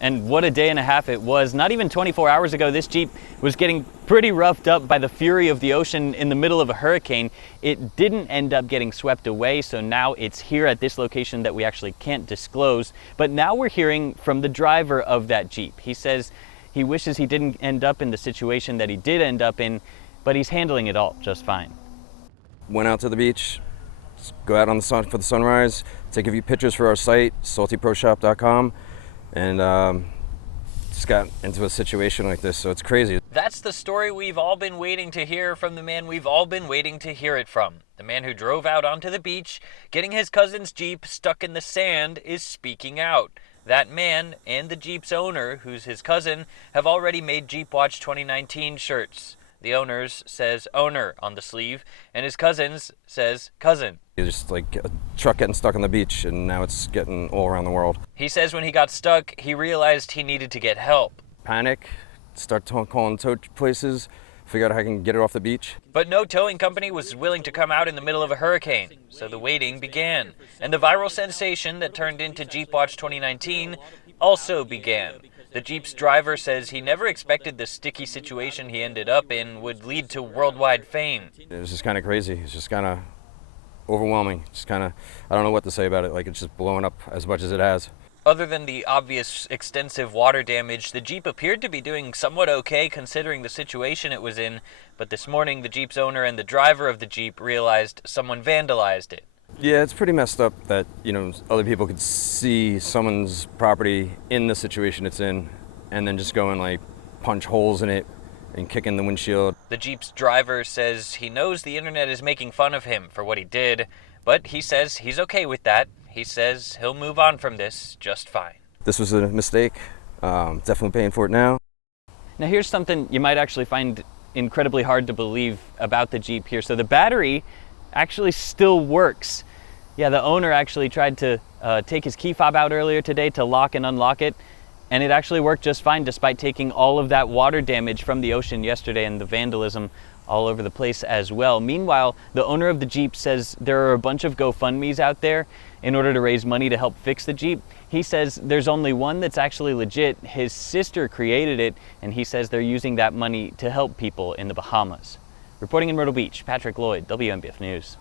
And what a day and a half it was. Not even 24 hours ago, this Jeep was getting pretty roughed up by the fury of the ocean in the middle of a hurricane. It didn't end up getting swept away, so now it's here at this location that we actually can't disclose. But now we're hearing from the driver of that Jeep. He says he wishes he didn't end up in the situation that he did end up in, but he's handling it all just fine. Went out to the beach, go out on the sun for the sunrise, take a few pictures for our site, saltyproshop.com. And just got into a situation like this, so it's crazy. That's the story we've all been waiting to hear from the man we've all been waiting to hear it from. The man who drove out onto the beach, getting his cousin's Jeep stuck in the sand, is speaking out. That man and the Jeep's owner, who's his cousin, have already made Jeep Watch 2019 shirts. The owner's says owner on the sleeve, and his cousin's says cousin. It's just like a truck getting stuck on the beach, and now it's getting all around the world. He says when he got stuck, he realized he needed to get help. Panic, start calling tow places, figure out how I can get it off the beach. But no towing company was willing to come out in the middle of a hurricane, so the waiting began. And the viral sensation that turned into Jeep Watch 2019 also began. The Jeep's driver says he never expected the sticky situation he ended up in would lead to worldwide fame. It was just kind of crazy. It's just kind of overwhelming. Just kind of, I don't know what to say about it. Like, it's just blowing up as much as it has. Other than the obvious extensive water damage, the Jeep appeared to be doing somewhat okay considering the situation it was in. But this morning, the Jeep's owner and the driver of the Jeep realized someone vandalized it. Yeah, it's pretty messed up that, other people could see someone's property in the situation it's in and then just go and like punch holes in it and kick in the windshield. The Jeep's driver says he knows the internet is making fun of him for what he did, but he says he's okay with that. He says he'll move on from this just fine. This was a mistake. Definitely paying for it now. Now here's something you might actually find incredibly hard to believe about the Jeep here. So the battery actually still works. Yeah, the owner actually tried to take his key fob out earlier today to lock and unlock it, and it actually worked just fine despite taking all of that water damage from the ocean yesterday and the vandalism all over the place as well. Meanwhile, the owner of the Jeep says there are a bunch of GoFundMes out there in order to raise money to help fix the Jeep. He says there's only one that's actually legit. His sister created it, and he says they're using that money to help people in the Bahamas. Reporting in Myrtle Beach, Patrick Lloyd, WNBF News.